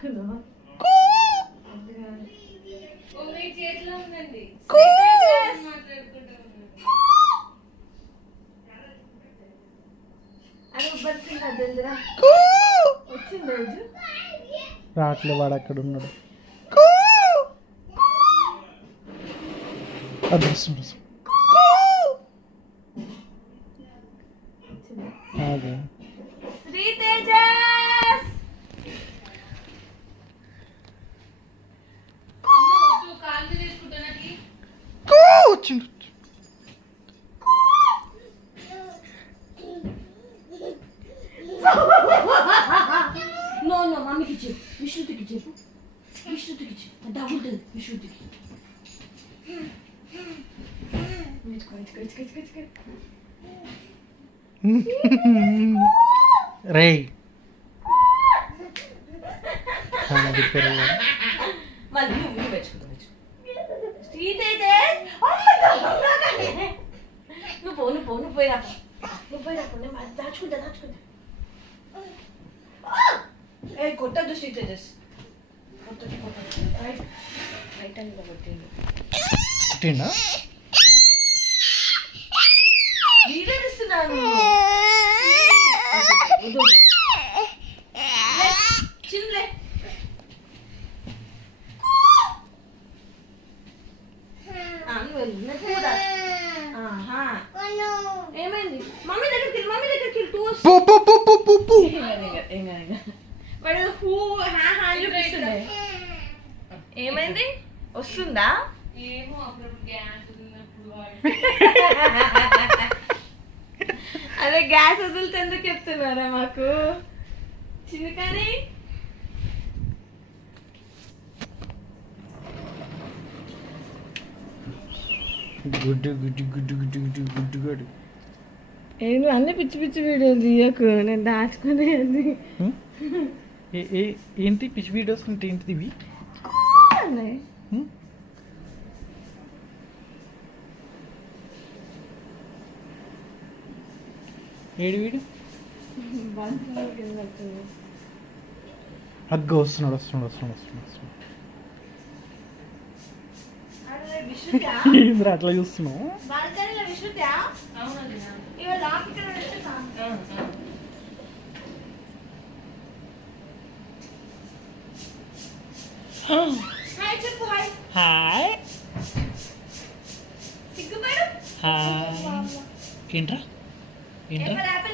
దాచుకున్నావా? చేతిలో ఉందండి. అది ఉబ్బరిస్తుందా? వచ్చింది రోజు రాట్లే, వాడు అక్కడ ఉన్నాడు. అదృష్టం అదే వచ్చింది. నో నో మమ్మీకి ఇచ్చి విష్ణుతికి చెప్పు. విష్ణుతికి ఇచ్చి దగ్గుంటుంది. విష్ణుతికి రే మళ్ళీ నువ్వు పెట్టుకుంటావు. నువ్వు పోయిరా నేను దాచుకుంటా. ఏ కొట్టద్దు శ్రీ తేజస్, కొట్టద్దు. రైట్ అని కొట్టిండు. వీడియో ఇస్తున్నాను. చిన్నలే ఏమైంది? మమ్మీ దగ్గరికి ఏమైంది? వస్తుందా? అదే గ్యాస్ వదిలితే ఎందుకు చెప్తున్నారా మాకు చిన్నకాని? గుడ్డు నేను అన్ని పిచ్చి పిచ్చి వీడియోలు తీయకు, నేను దాచుకునేది. ఏంటి పిచ్చి వీడియోస్ అంటే ఏంటిది ఇవి? ఏడు వీడు అగ్గ వస్తున్నాడు. ఏంద్రా అట్లా చూస్తున్నావు? హాయ్ ఏంట్రా